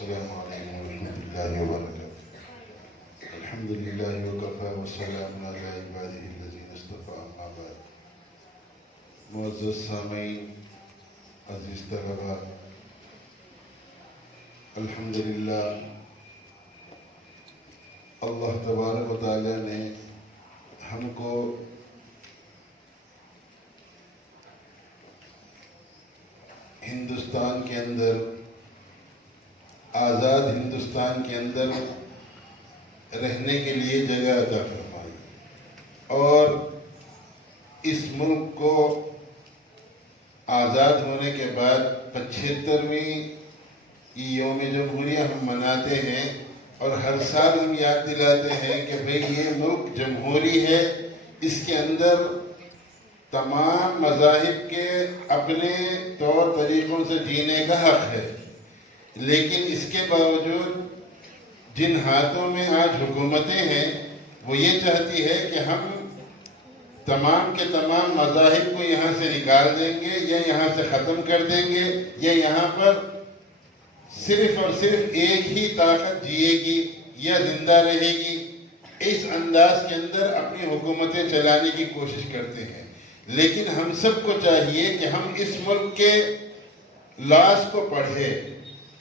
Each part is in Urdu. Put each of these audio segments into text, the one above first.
السلام عليكم ورحمة الله وبركاته. الحمد لله وكفى والسلام على عباده الذين اصطفى أما بعد. معزز سامعین، عزیز طلباء، الحمدللہ اللہ تبارک و تعالی نے ہم کو ہندوستان کے اندر، آزاد ہندوستان کے اندر رہنے کے لیے جگہ عطا فرمائی اور اس ملک کو آزاد ہونے کے بعد 75ویں یوم جمہوریہ ہم مناتے ہیں اور ہر سال ہم یاد دلاتے ہیں کہ بھئی یہ ملک جمہوری ہے، اس کے اندر تمام مذاہب کے اپنے طور طریقوں سے جینے کا حق ہے، لیکن اس کے باوجود جن ہاتھوں میں آج حکومتیں ہیں وہ یہ چاہتی ہے کہ ہم تمام کے تمام مذاہب کو یہاں سے نکال دیں گے یا یہاں سے ختم کر دیں گے یا یہاں پر صرف اور صرف ایک ہی طاقت جیے گی یا زندہ رہے گی۔ اس انداز کے اندر اپنی حکومتیں چلانے کی کوشش کرتے ہیں، لیکن ہم سب کو چاہیے کہ ہم اس ملک کے لاز کو پڑھیں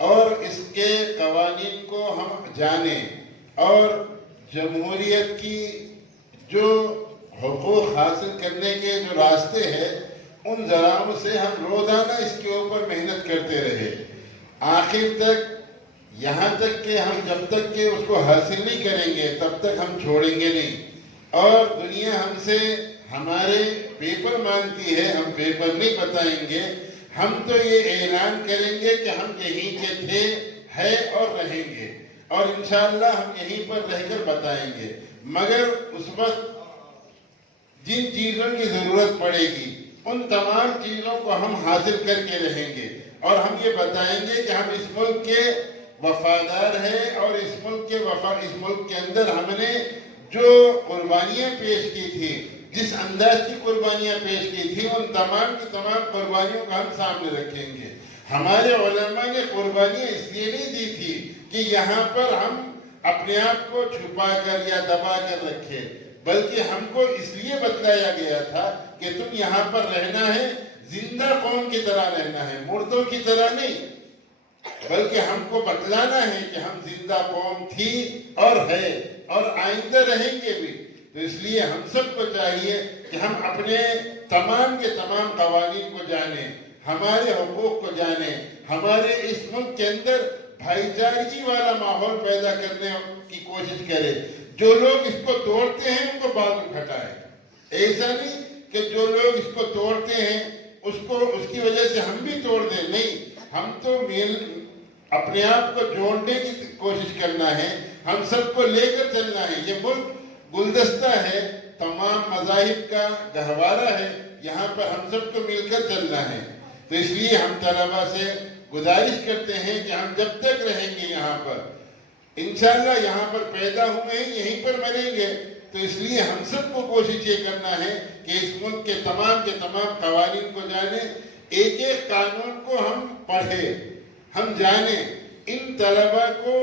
اور اس کے قوانین کو ہم جانیں اور جمہوریت کی جو حقوق حاصل کرنے کے جو راستے ہیں ان ذرائع سے ہم روزانہ اس کے اوپر محنت کرتے رہے، آخر تک یہاں تک کہ ہم جب تک کہ اس کو حاصل نہیں کریں گے تب تک ہم چھوڑیں گے نہیں۔ اور دنیا ہم سے ہمارے پیپر مانگتی ہے، ہم پیپر نہیں بتائیں گے، ہم تو یہ اعلان کریں گے کہ ہم یہیں کے تھے، ہے اور رہیں گے، اور انشاءاللہ ہم یہیں پر رہ کر بتائیں گے، مگر اس وقت جن چیزوں کی ضرورت پڑے گی ان تمام چیزوں کو ہم حاصل کر کے رہیں گے اور ہم یہ بتائیں گے کہ ہم اس ملک کے وفادار ہیں اور اس ملک کے اندر ہم نے جو قربانیاں پیش کی تھی، جس انداز کی قربانیاں پیش کی تھی، ان تمام کی تمام قربانیوں کو ہم سامنے رکھیں گے۔ ہمارے علماء نے قربانیاں اس لیے نہیں دی تھی کہ یہاں پر ہم اپنے آپ کو چھپا کر یا دبا کر رکھے، بلکہ ہم کو اس لیے بتلایا گیا تھا کہ تم یہاں پر رہنا ہے، زندہ قوم کی طرح رہنا ہے، مردوں کی طرح نہیں، بلکہ ہم کو بتلانا ہے کہ ہم زندہ قوم تھی اور ہے اور آئندہ رہیں گے بھی۔ تو اس لیے ہم سب کو چاہیے کہ ہم اپنے تمام کے تمام قوانین کو جانیں، ہمارے حقوق کو جانیں، ہمارے اس ملک کے اندر بھائی چارگی والا ماحول پیدا کرنے کی کوشش کریں۔ جو لوگ اس کو توڑتے ہیں ان کو بازو کھٹائیں، ایسا نہیں کہ جو لوگ اس کو توڑتے ہیں اس کی وجہ سے ہم بھی توڑ دیں، نہیں، ہم تو اپنے آپ کو جوڑنے کی کوشش کرنا ہے، ہم سب کو لے کر چلنا ہے۔ یہ ملک گلدستہ ہے، تمام مذاہب کا گہوارہ ہے، یہاں پر ہم سب کو مل کر چلنا ہے۔ تو اس لیے ہم طلباء سے گزارش کرتے ہیں کہ ہم جب تک رہیں گے یہاں پر، انشاءاللہ یہاں پر پیدا ہوئے ہیں، یہیں پر مریں گے، تو اس لیے ہم سب کو کوشش یہ کرنا ہے کہ اس ملک کے تمام قوانین کو جانیں، ایک ایک قانون کو ہم پڑھیں، ہم جانیں۔ ان طلباء کو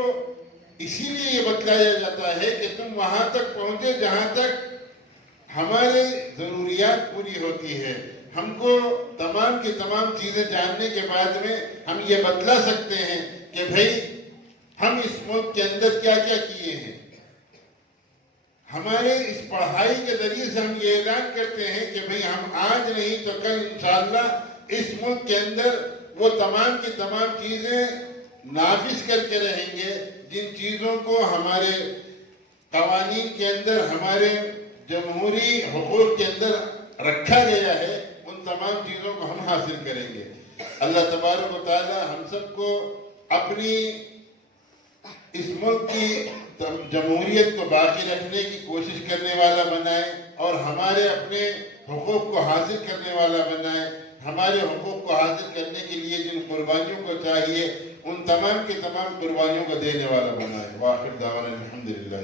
اسی لیے یہ بتلایا جاتا ہے کہ تم وہاں تک پہنچے جہاں تک ہمارے ضروریات پوری ہوتی ہے۔ ہم کو تمام کی تمام چیزیں جاننے کے بعد میں ہم یہ بتلا سکتے ہیں کہ بھئی ہم اس ملک کے اندر کیا کیا کیے ہیں۔ ہمارے اس پڑھائی کے ذریعے سے ہم یہ اعلان کرتے ہیں کہ بھئی ہم آج نہیں تو کل انشاءاللہ اس ملک کے اندر وہ تمام کی تمام چیزیں نافذ کر کے رہیں گے جن چیزوں کو ہمارے قوانین کے اندر، ہمارے جمہوری حقوق کے اندر رکھا گیا ہے، ان تمام چیزوں کو ہم حاصل کریں گے۔ اللہ تبارک و تعالی ہم سب کو اپنی اس ملک کی جمہوریت کو باقی رکھنے کی کوشش کرنے والا بنائے اور ہمارے اپنے حقوق کو حاصل کرنے والا بنائے، ہمارے حقوق کو حاصل کرنے کے لیے جن قربانیوں کو چاہیے ان تمام کے تمام قربانیوں کو دینے والا بنائے۔ وآخر دعوانا الحمدللہ۔